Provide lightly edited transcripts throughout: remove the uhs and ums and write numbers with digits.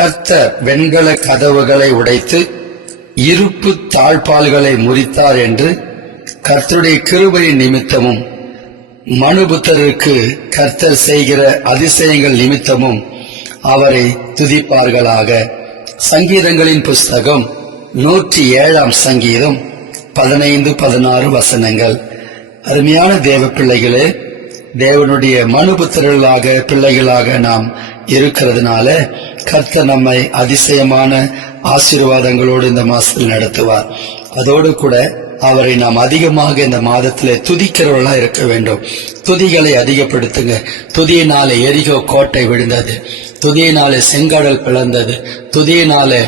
கர்த்தர் வெண்கல கதவுகளை உடைத்து இருப்பு தாழ்பால்களை முறித்தார் என்று கர்த்தருடைய கிருபையின் நிமித்தமும் மனுபுத்தருக்கு கர்த்தர் செய்கிற அதிசயங்கள் நிமித்தமும் அவரை துதிப்பார்களாக. சங்கீதங்களின் புஸ்தகம் 107 சங்கீதம் 15-16 வசனங்கள். அருமையான தேவ பிள்ளைகளே, தேவனுடைய மனுபுத்திரர்களாக பிள்ளைகளாக நாம் இருக்கிறதுனால கர்த்தர் நம்மை அதிசயமான ஆசீர்வாதங்களோடு இந்த மாசத்தில் நடத்துவார். அதோடு கூட அவரை நாம் அதிகமாக இந்த மாதத்திலே துதிக்கிறவர்களா இருக்க வேண்டும். துதிகளை அதிகப்படுத்துங்க. துதியினாலே எரிகோ கோட்டை விழுந்தது, துதியினாலே செங்கடல் பிளந்தது, துதியினாலே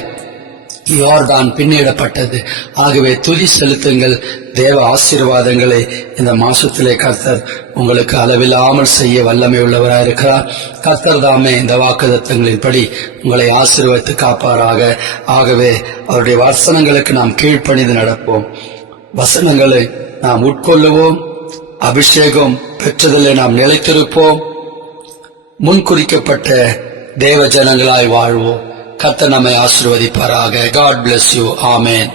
யோர்தான் பின்னிடப்பட்டது. ஆகவே துதி செலுத்துங்கள். தேவ ஆசீர்வாதங்களை இந்த மாசத்திலே கர்த்தர் உங்களுக்கு அளவில்லாமல் செய்ய வல்லமை உள்ளவராயிருக்கிறார். கர்த்தர் தாமே இந்த வாக்குத்தத்தங்களின்படி உங்களை ஆசீர்வதித்து காப்பாராக. ஆகவே அவருடைய வசனங்களுக்கு நாம் கீழ்ப்பணிந்து நடப்போம். வசனங்களை நாம் உட்கொள்ளுவோம். அபிஷேகம் பெற்றதிலே நாம் நிலைத்திருப்போம். முன்குறிக்கப்பட்ட தேவ ஜனங்களாய் வாழ்வோம். கர்த்தர் நம்மை ஆசீர்வதிப்பாராக. God bless you. Amen.